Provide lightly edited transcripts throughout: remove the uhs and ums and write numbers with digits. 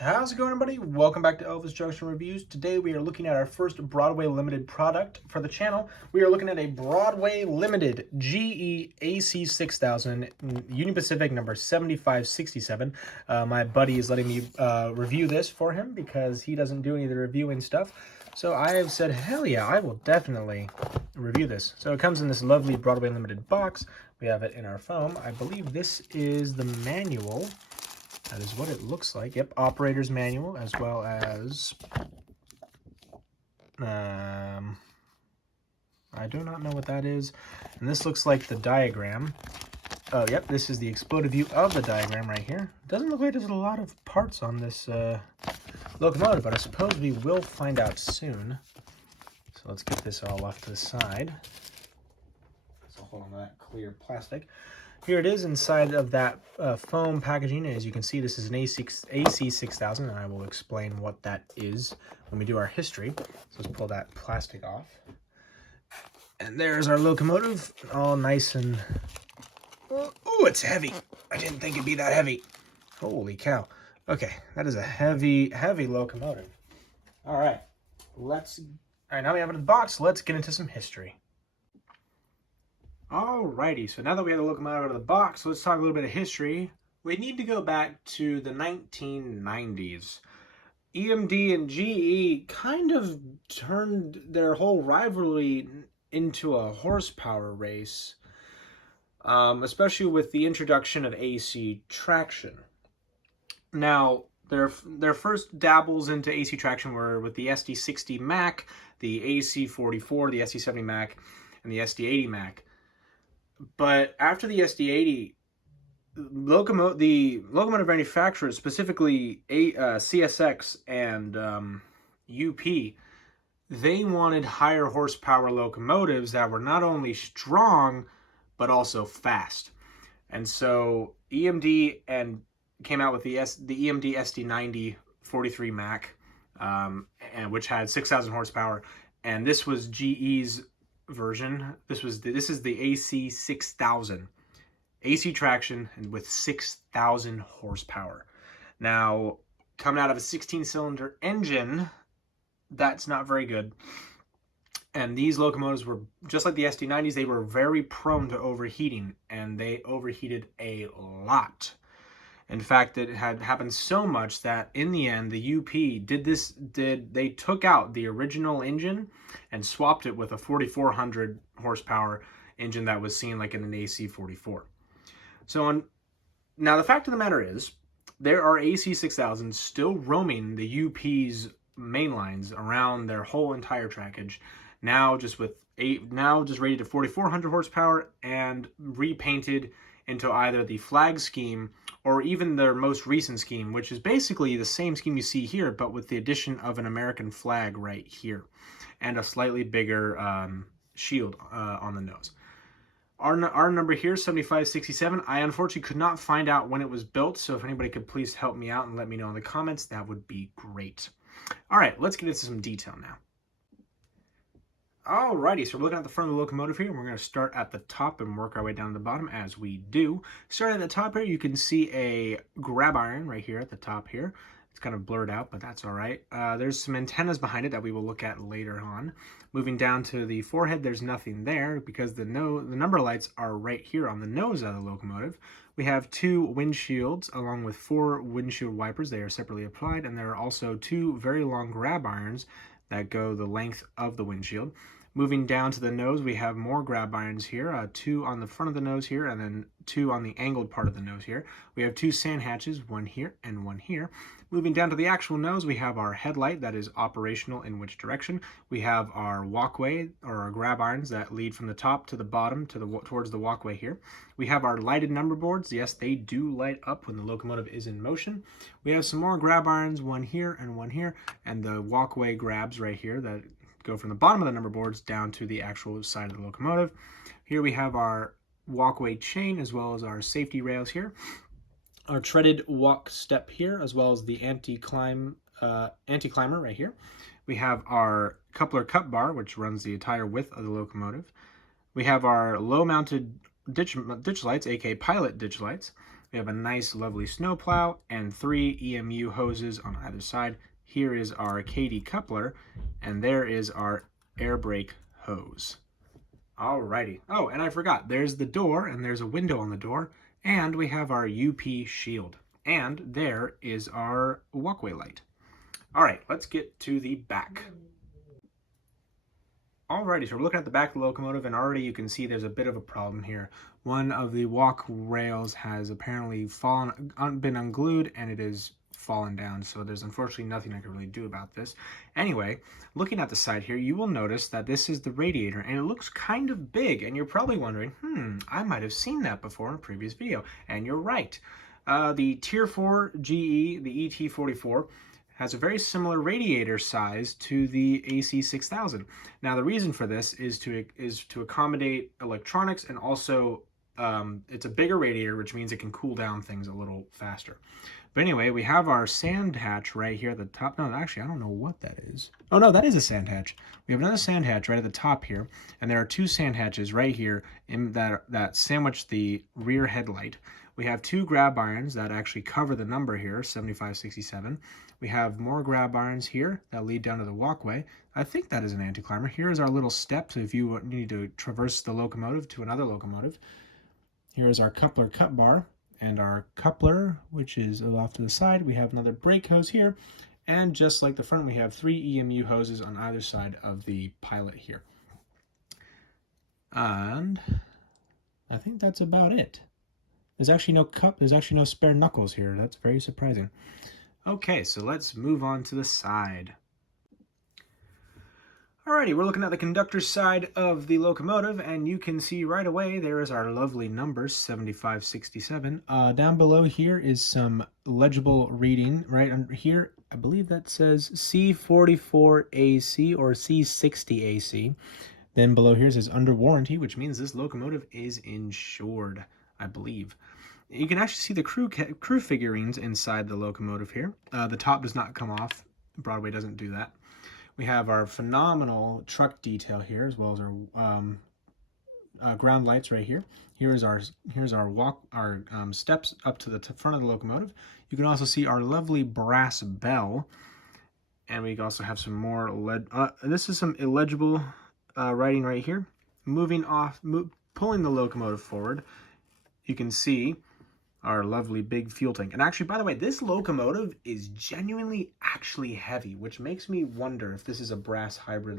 How's it going, everybody? Welcome back to Elvis Junction Reviews. Today we are looking at our first Broadway Limited product for the channel. We are looking at a Broadway Limited GE AC6000 Union Pacific number 7567. My buddy is letting me review this for him because he doesn't do any of the reviewing stuff. So I have said, hell yeah, I will definitely review this. So it comes in this lovely Broadway Limited box. We have it in our foam. I believe this is the manual. That is what it looks like. Yep, operator's manual, as well as I do not know what that is. And this looks like the diagram. Oh, yep, this is the exploded view of the diagram right here. Doesn't look like there's a lot of parts on this locomotive, but I suppose we will find out soon. So let's get this all off to the side. So hold on to that clear plastic. Here it is inside of that foam packaging. As you can see, this is an AC6000, and I will explain what that is when we do our history. So let's pull that plastic off. And there's our locomotive, all nice and... Oh, it's heavy. I didn't think it'd be that heavy. Holy cow. Okay, that is a heavy, heavy locomotive. All right, now we have it in the box. Let's get into some history. Alrighty, so now that we have the locomotive out of the box, let's talk a little bit of history. We need to go back to the 1990s. EMD and GE kind of turned their whole rivalry into a horsepower race, especially with the introduction of AC traction. Now, their first dabbles into AC traction were with the SD60 Mac, the AC44, the SD70 Mac, and the SD80 Mac. But after the SD80, the locomotive manufacturers, specifically CSX and UP, they wanted higher horsepower locomotives that were not only strong, but also fast. And so EMD came out with the EMD SD90 43 Mac, and which had 6,000 horsepower, and this was GE's version. This is the AC6000 AC traction and with 6,000 horsepower. Now, coming out of a 16-cylinder engine, that's not very good. And these locomotives were just like the SD90s. They were very prone to overheating, and they overheated a lot. In fact, it had happened so much that in the end, the UP they took out the original engine and swapped it with a 4,400 horsepower engine that was seen like in an AC44. So now the fact of the matter is, there are AC6000s still roaming the UP's main lines around their whole entire trackage, now just rated to 4,400 horsepower and repainted into either the flag scheme or even their most recent scheme, which is basically the same scheme you see here, but with the addition of an American flag right here and a slightly bigger shield on the nose. Our number here, 7567, I unfortunately could not find out when it was built, so if anybody could please help me out and let me know in the comments, that would be great. All right, let's get into some detail now. Alrighty, so we're looking at the front of the locomotive here, and we're going to start at the top and work our way down to the bottom as we do. Starting at the top here, you can see a grab iron right here at the top here. It's kind of blurred out, but that's all right. There's some antennas behind it that we will look at later on. Moving down to the forehead, there's nothing there because the number lights are right here on the nose of the locomotive. We have two windshields along with 4 windshield wipers. They are separately applied, and there are also 2 very long grab irons that go the length of the windshield. Moving down to the nose, we have more grab irons here, 2 on the front of the nose here, and then 2 on the angled part of the nose here. We have 2 sand hatches, 1 here and 1 here. Moving down to the actual nose, we have our headlight that is operational in which direction. We have our walkway, or our grab irons that lead from the top to the bottom towards the walkway here. We have our lighted number boards. Yes, they do light up when the locomotive is in motion. We have some more grab irons, 1 here and 1 here, and the walkway grabs right here that go from the bottom of the number boards down to the actual side of the locomotive. Here we have our walkway chain as well as our safety rails here. Our treaded walk step here, as well as the anti-climber right here. We have our coupler cut bar, which runs the entire width of the locomotive. We have our low-mounted ditch lights, aka pilot ditch lights. We have a nice lovely snowplow and 3 EMU hoses on either side. Here is our KD coupler, and there is our air brake hose. Alrighty. Oh, and I forgot, there's the door, and there's a window on the door, and we have our UP shield. And there is our walkway light. Alright, let's get to the back. Alrighty, so we're looking at the back of the locomotive, and already you can see there's a bit of a problem here. One of the walk rails has apparently been unglued, and it is fallen down, so there's unfortunately nothing I can really do about this. Anyway, looking at the side here, you will notice that this is the radiator, and it looks kind of big, and you're probably wondering, I might have seen that before in a previous video, and you're right. The Tier 4 GE, the ET44, has a very similar radiator size to the AC6000. Now the reason for this is to accommodate electronics, and also it's a bigger radiator, which means it can cool down things a little faster. But anyway, we have our sand hatch right here at the top. No, actually, I don't know what that is. Oh no, that is a sand hatch. We have another sand hatch right at the top here, and there are 2 sand hatches right here in that sandwich the rear headlight. We have 2 grab irons that actually cover the number here, 7567. We have more grab irons here that lead down to the walkway. I think that is an anti-climber. Here is our little step, so if you need to traverse the locomotive to another locomotive. Here is our coupler cut bar and our coupler, which is off to the side. We have another brake hose here, and just like the front, we have 3 EMU hoses on either side of the pilot here. And I think that's about it. There's actually no spare knuckles here. That's very surprising. Okay, so let's move on to the side. Alrighty, we're looking at the conductor's side of the locomotive, and you can see right away there is our lovely number, 7567. Down below here is some legible reading. Right under here, I believe that says C44AC or C60AC. Then below here says under warranty, which means this locomotive is insured, I believe. You can actually see the crew figurines inside the locomotive here. The top does not come off. Broadway doesn't do that. We have our phenomenal truck detail here, as well as our ground lights right here. Here's our steps up to the front of the locomotive. You can also see our lovely brass bell, and we also have some more this is some illegible writing right here. Pulling the locomotive forward, you can see our lovely big fuel tank. And actually, by the way, this locomotive is genuinely actually heavy, which makes me wonder if this is a brass hybrid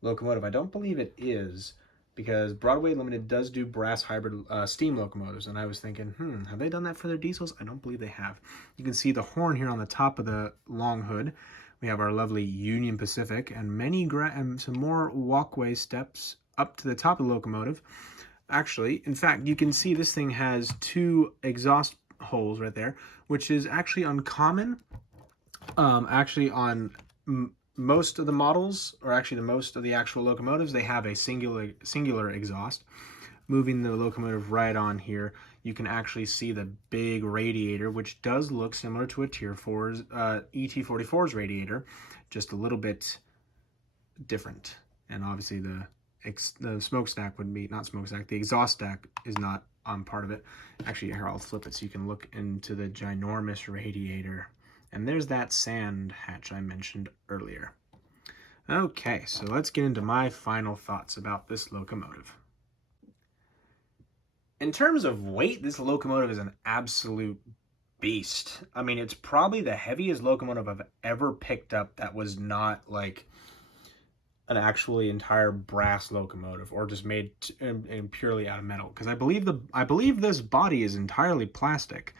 locomotive. I don't believe it is, because Broadway Limited does do brass hybrid steam locomotives, and I was thinking, have they done that for their diesels? I don't believe they have. You can see the horn here on the top of the long hood. We have our lovely Union Pacific, and some more walkway steps up to the top of the locomotive. Actually, in fact, you can see this thing has 2 exhaust holes right there, which is actually uncommon. Actually, on most of the models, or actually most of the actual locomotives, they have a singular exhaust. Moving the locomotive right on here, you can actually see the big radiator, which does look similar to a Tier 4's ET44's radiator, just a little bit different. And obviously the smokestack would be, not smokestack, the exhaust stack is not on part of it. Actually, here, I'll flip it so you can look into the ginormous radiator. And there's that sand hatch I mentioned earlier. Okay, so let's get into my final thoughts about this locomotive. In terms of weight, this locomotive is an absolute beast. I mean, it's probably the heaviest locomotive I've ever picked up that was not like an actually entire brass locomotive, or just made purely out of metal, because I believe this body is entirely plastic.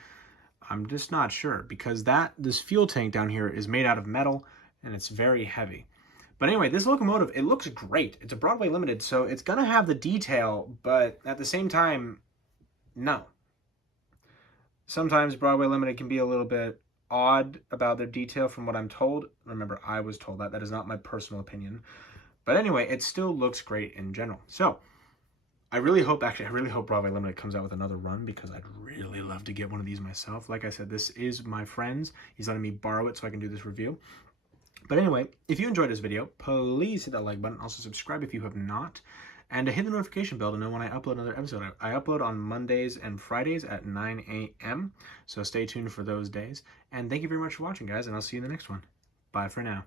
I'm just not sure, because this fuel tank down here is made out of metal, and it's very heavy. But anyway, this locomotive, it looks great. It's a Broadway Limited, so it's gonna have the detail, but at the same time, no. Sometimes Broadway Limited can be a little bit odd about their detail, from what I'm told. Remember, I was told that. That is not my personal opinion. But anyway, it still looks great in general. So, I really hope Broadway Limited comes out with another run, because I'd really love to get one of these myself. Like I said, this is my friend's. He's letting me borrow it so I can do this review. But anyway, if you enjoyed this video, please hit that like button. Also subscribe if you have not. and to hit the notification bell to know when I upload another episode. I upload on Mondays and Fridays at 9 a.m., so stay tuned for those days. And thank you very much for watching, guys, and I'll see you in the next one. Bye for now.